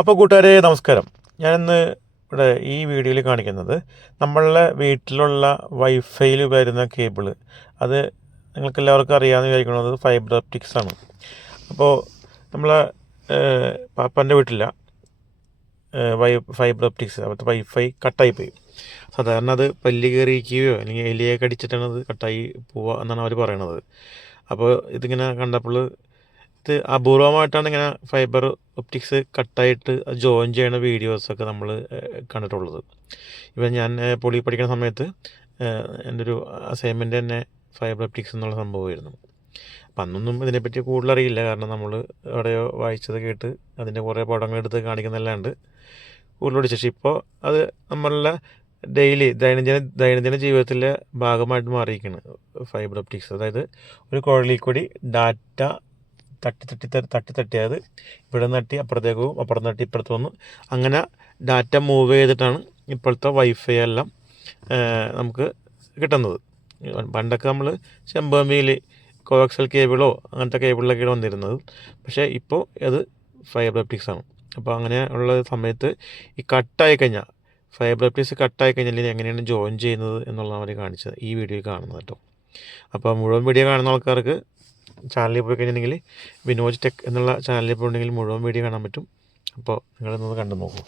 അപ്പോൾ കൂട്ടുകാരെ നമസ്കാരം. ഞാനിന്ന് ഇവിടെ ഈ വീഡിയോയിൽ കാണിക്കുന്നത് നമ്മളുടെ വീട്ടിലുള്ള വൈഫൈയിൽ വരുന്ന കേബിള്, അത് നിങ്ങൾക്കെല്ലാവർക്കും അറിയാമെന്ന് വിചാരിക്കുന്നത് ഫൈബർ ഒപ്റ്റിക്സ് ആണ്. അപ്പോൾ നമ്മളെ പാപ്പാൻ്റെ വീട്ടില ഫൈബർ ഒപ്റ്റിക്സ്, അവിടുത്തെ വൈഫൈ കട്ടായി പോയി. സാധാരണ അത് പല്ല് കയറിയിരിക്കുകയോ അല്ലെങ്കിൽ എലിയെ കടിച്ചിട്ടാണ് അത് കട്ടായി പോവുക എന്നാണ് അവർ പറയണത്. അപ്പോൾ ഇതിങ്ങനെ കണ്ടപ്പോൾ ഇത് അപൂർവമായിട്ടാണ് ഇങ്ങനെ ഫൈബർ ഒപ്റ്റിക്സ് കട്ടായിട്ട് ജോയിൻ ചെയ്യുന്ന വീഡിയോസൊക്കെ നമ്മൾ കണ്ടിട്ടുള്ളത്. ഇപ്പം ഞാൻ പൊളി പഠിക്കുന്ന സമയത്ത് എൻ്റെ ഒരു അസൈൻമെൻറ്റ് തന്നെ ഫൈബർ ഒപ്റ്റിക്സ് എന്നുള്ള സംഭവമായിരുന്നു. അപ്പം അന്നൊന്നും ഇതിനെപ്പറ്റി കൂടുതൽ അറിയില്ല, കാരണം നമ്മൾ എവിടെയോ വായിച്ചത് കേട്ട് അതിൻ്റെ കുറേ പടങ്ങളെടുത്ത് കാണിക്കുന്നതല്ലാണ്ട് കൂടുതൽ പഠിച്ചു. ഇപ്പോൾ അത് നമ്മളുടെ ദൈനംദിന ജീവിതത്തിലെ ഭാഗമായിട്ട് മാറിയിരിക്കുകയാണ് ഫൈബർ ഒപ്റ്റിക്സ്. അതായത് ഒരു കുഴലിൽ കൂടി ഡാറ്റ തട്ടിയത് ഇവിടെ നട്ടി അപ്പുറത്തേക്ക് പോകും, അപ്പുറത്ത് നട്ടി ഇപ്പുറത്ത് വന്നു, അങ്ങനെ ഡാറ്റ മൂവ് ചെയ്തിട്ടാണ് ഇപ്പോഴത്തെ വൈഫൈ എല്ലാം നമുക്ക് കിട്ടുന്നത്. പണ്ടൊക്കെ നമ്മൾ ചെമ്പകമ്പിയിൽ കോക്സൽ കേബിളോ അങ്ങനത്തെ കേബിളിലൊക്കെയാണ് വന്നിരുന്നത്. പക്ഷേ ഇപ്പോൾ അത് ഫൈബർ ഒപ്റ്റിക്സ് ആണ്. അപ്പോൾ അങ്ങനെ ഉള്ള സമയത്ത് ഈ കട്ടായി കഴിഞ്ഞാൽ, ഫൈബർ ഒപ്റ്റിക്സ് കട്ടായി കഴിഞ്ഞാൽ എങ്ങനെയാണ് ജോയിൻ ചെയ്യുന്നത് എന്നുള്ളതാണ് അവർ കാണിച്ചത് ഈ വീഡിയോയിൽ കാണുന്നത് കേട്ടോ. അപ്പോൾ മുഴുവൻ വീഡിയോ കാണുന്ന ആൾക്കാർക്ക് ചാനലിൽ പോയി കഴിഞ്ഞിട്ടുണ്ടെങ്കിൽ വിനോജ് ടെക് എന്നുള്ള ചാനലിൽ പോയിട്ടുണ്ടെങ്കിൽ മുഴുവൻ വീഡിയോ കാണാൻ പറ്റും. അപ്പോൾ നിങ്ങളിതൊന്ന് കണ്ടു നോക്കൂ.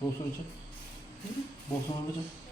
Bolsun için. Bolsun alacağım.